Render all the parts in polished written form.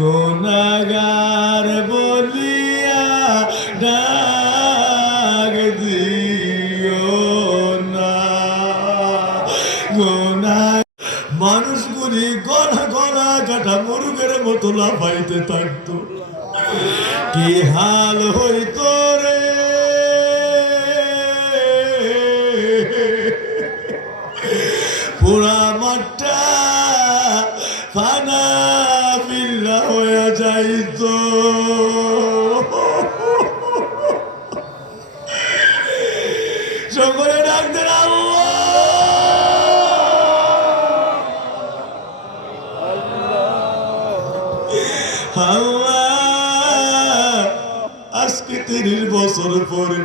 গুনাহগার বলিয়া ডাক দিও না। গুনাহ মানুষগুলি গলা গলা কাটা মুরগের মতো লাফাইতে থাকতো। কি হাল হইতো রে, পুরা মাঠটা ফানা বিল্লা হয়ে যাইতো। সকলে ডাক দেন আল্লাহ। আজকে 30 বছর পরে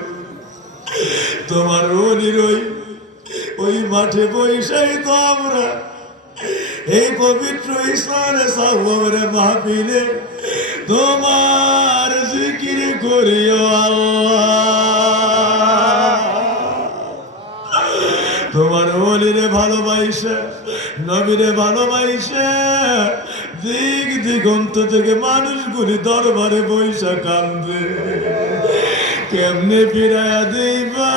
তোমার ওলির ওই মাঠে বৈশাই তো আমরা এই পবিত্র ইসলামে সাহাবারে মাহফিলে তোমার জিকির করিও আল্লাহ। তোমার ওলিরে ভালোবাসে, নবীরে ভালোবাসে, দিক দিগন্ত থেকে মানুষগুলি দরবারে বৈশা কান্দে। কেমনে ফিরাইয়া দিবা